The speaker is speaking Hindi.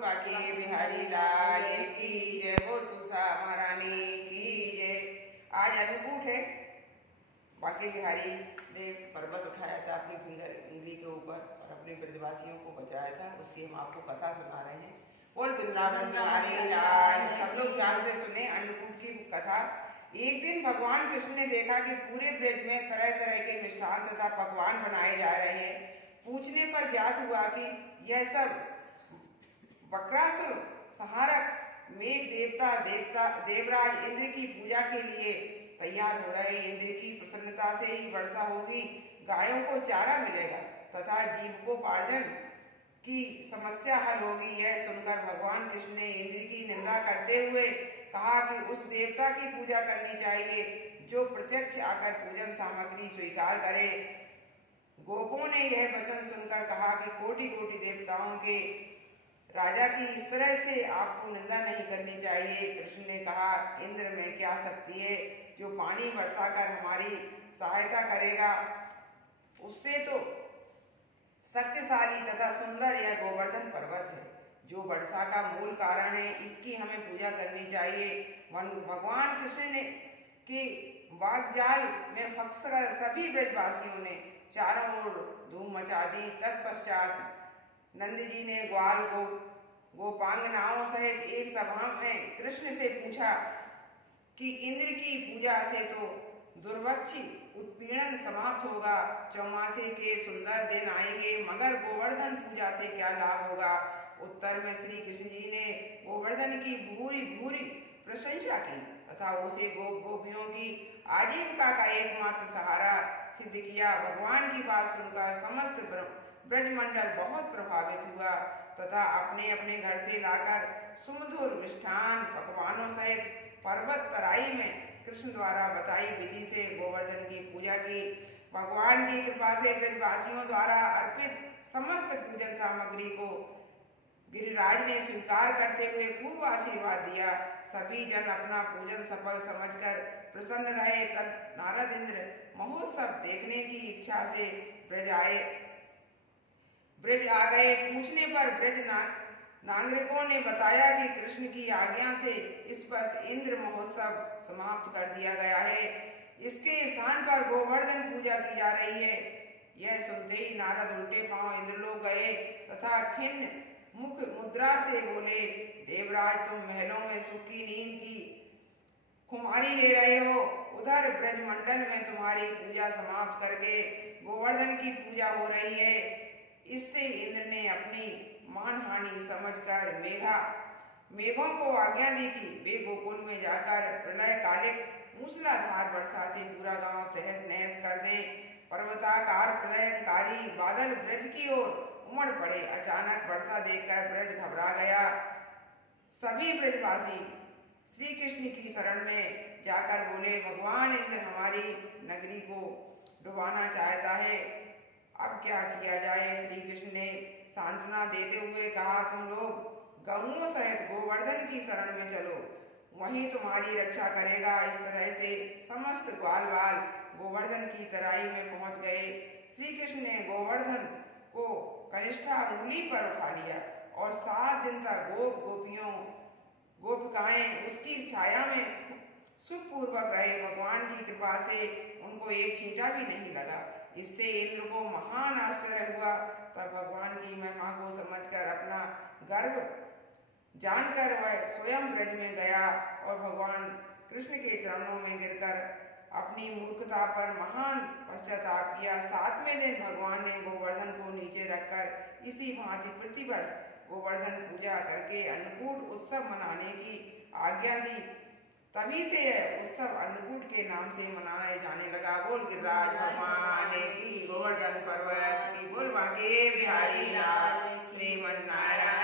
बाके बिहारी लाल की जय, बोल तुलसा महारानी की जय। आज अन्नकूट है। बाके बिहारी ने पर्वत उठाया था अपनी फिंगर उंगली के ऊपर और अपने ब्रजवासियों को बचाया था, उसकी हम आपको कथा सुना रहे हैं। बोल वृंदावन बिहारी लाल। सब लोग ध्यान से सुने अन्नकूट की कथा। एक दिन भगवान कृष्ण ने देखा कि पूरे ब्रज में तरह तरह के मिष्ठान तथा पकवान बनाए जा रहे हैं। पूछने पर ज्ञात हुआ कि यह सब बक्रासुर संहारक मेघ देवता देवराज इंद्र की पूजा के लिए तैयार हो रहे। इंद्र की प्रसन्नता से ही वर्षा होगी, गायों को चारा मिलेगा तथा जीविकोपार्जन की समस्या हल होगी। यह सुनकर भगवान कृष्ण ने इंद्र की निंदा करते हुए कहा कि उस देवता की पूजा करनी चाहिए जो प्रत्यक्ष आकर पूजन सामग्री स्वीकार करे। गोपों ने यह वचन सुनकर कहा कि कोटि कोटि देवताओं के राजा की इस तरह से आपको निंदा नहीं करनी चाहिए। कृष्ण ने कहा, इंद्र में क्या शक्ति है जो पानी बरसा कर हमारी सहायता करेगा। उससे तो शक्तिशाली तथा सुंदर यह गोवर्धन पर्वत है जो वर्षा का मूल कारण है, इसकी हमें पूजा करनी चाहिए। भगवान कृष्ण ने के वाग्जाल में फंसकर सभी ब्रजवासियों ने चारों ओर धूम मचा दी। तत्पश्चात नंद जी ने ग्वाल गोपांगनाओं सहित एक सभा में कृष्ण से पूछा कि इंद्र की पूजा से तो दुर्वक्षी उत्पीड़न समाप्त होगा, चौमासे के सुंदर दिन आएंगे, मगर गोवर्धन पूजा से क्या लाभ होगा। उत्तर में श्री कृष्ण जी ने गोवर्धन की भूरी भूरी प्रशंसा की तथा उसे गोपियों की आजीविका का एकमात्र सहारा सिद्ध किया। भगवान की बात सुनकर समस्त ब्रजमंडल बहुत प्रभावित हुआ तथा अपने अपने घर से लाकर सुमधुर मिष्ठान पकवानों सहित पर्वत तराई में कृष्ण द्वारा बताई विधि से गोवर्धन की पूजा की। भगवान की कृपा से ब्रजवासियों द्वारा अर्पित समस्त पूजन सामग्री को गिरिराज ने स्वीकार करते हुए खूब आशीर्वाद दिया। सभी जन अपना पूजन सफल समझकर प्रसन्न रहे। तब नारद इंद्र महोत्सव देखने की इच्छा से ब्रज आ गए। पूछने पर ब्रज नागरिकों ने बताया कि कृष्ण की आज्ञा से इस पर इंद्र महोत्सव समाप्त कर दिया गया है। इसके स्थान पर गोवर्धन पूजा की जा रही है। यह सुनते ही नारद उल्टे पांव इंद्रलोक गए तथा खिन्न मुख मुद्रा से बोले, देवराज तुम महलों में सुख की नींद की खुमारी ले रहे हो, उधर ब्रजमंडल में तुम्हारी पूजा समाप्त करके गोवर्धन की पूजा हो रही है। इससे इंद्र ने अपनी मानहानि समझकर मेघों को आज्ञा दी कि वे गोकुल में जाकर प्रलय कालिक मूसलाधार वर्षा से पूरा गांव तहस नहस कर दें। पर्वताकार प्रलयकारी बादल ब्रज की ओर उमड़ पड़े। अचानक वर्षा देखकर ब्रज घबरा गया। सभी ब्रजवासी श्री कृष्ण की शरण में जाकर बोले, भगवान इंद्र हमारी नगरी को डुबाना चाहता है, अब क्या किया जाए। श्री कृष्ण ने सांत्वना देते हुए कहा, तुम लोग गऊओं सहित गोवर्धन की शरण में चलो, वहीं तुम्हारी रक्षा करेगा। इस तरह से समस्त ग्वाल बाल गोवर्धन की तराई में पहुंच गए। श्री कृष्ण ने गोवर्धन को कनिष्ठा उंगली पर उठा लिया और 7 दिन तक गोपिकाएं उसकी छाया में सुखपूर्वक रहे। भगवान की कृपा से उनको एक छींटा भी नहीं लगा। इससे इंद्र को महान आश्चर्य हुआ। तब भगवान की महिमा को समझकर अपना गर्व जानकर वह स्वयं ब्रज में गया और भगवान कृष्ण के चरणों में गिरकर अपनी मूर्खता पर महान पश्चाताप किया। 7वें दिन भगवान ने गोवर्धन को नीचे रखकर इसी भांति प्रतिवर्ष गोवर्धन पूजा करके अन्नकूट उत्सव मनाने की आज्ञा दी। तभी से यह उत्सव अन्नकूट के नाम से मनाया जाने लगा। बोल गिरिराज भगवान की, गोवर्धन पर्वत की, बोल बाके बिहारी लाल, श्रीमन नारायण।